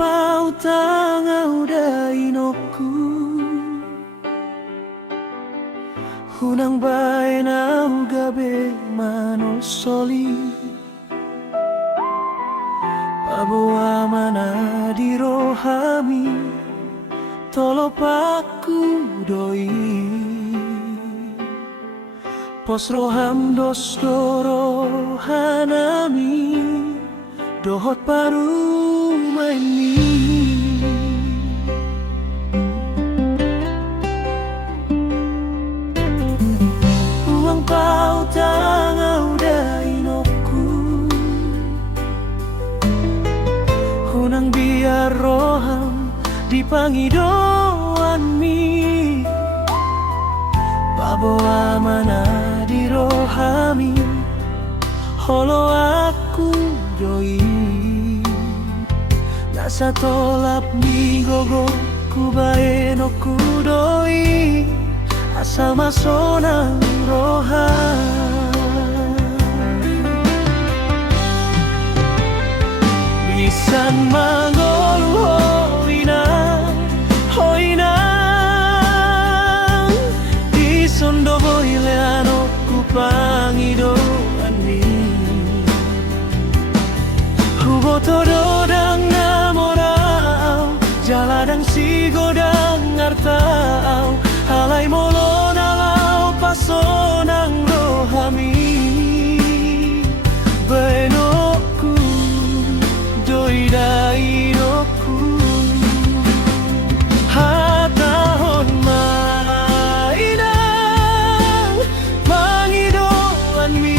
pautang dainoku hunang bae nau gabe manosoli paboa mana dirohami tolo paku doi pos roham dos doro hanami dohot paru maini uang pautang dainoku hunang biar roham dipangidoan mi paboa mana dirohami holo aku doi nasa tolap mi gogo kubae no kudoi asal masonang roham bisan mangolu hoina di sondo boileano kupangido ani hubo todo dang namorau jaladang si godang artau halai molon alau pasonang rohami baenoku doi dainoku hatahon mainang mangidoan mi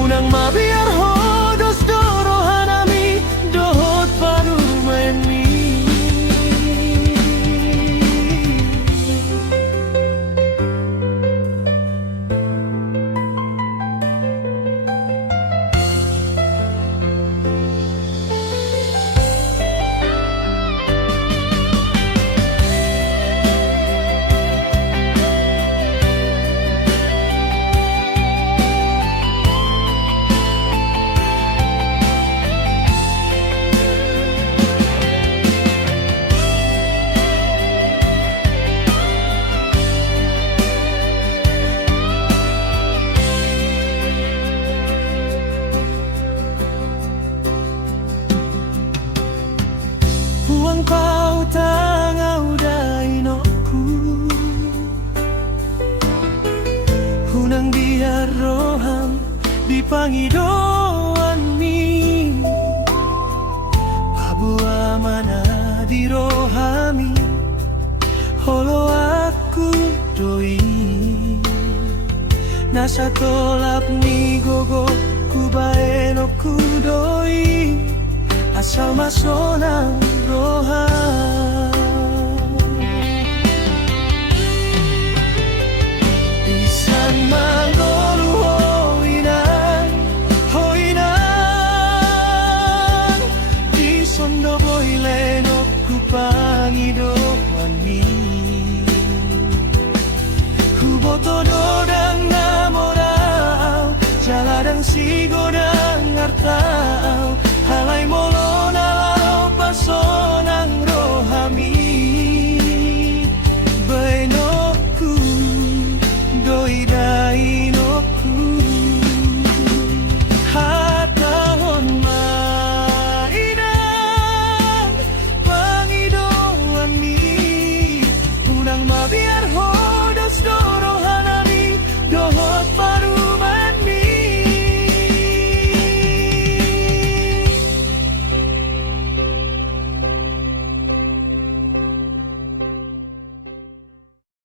unang mabiar hodos doro hanami dohot padu main mi uang pautang dainoku hunang dia roham dipangidoan mi paboa mana dirohami holo aku doi nasa tolap ni gogo kubae no kudoi asal masonang roham bisan manggolu hoinan di sondo boileno kupangidoan mi hubo todo dang namorau jaladang si godang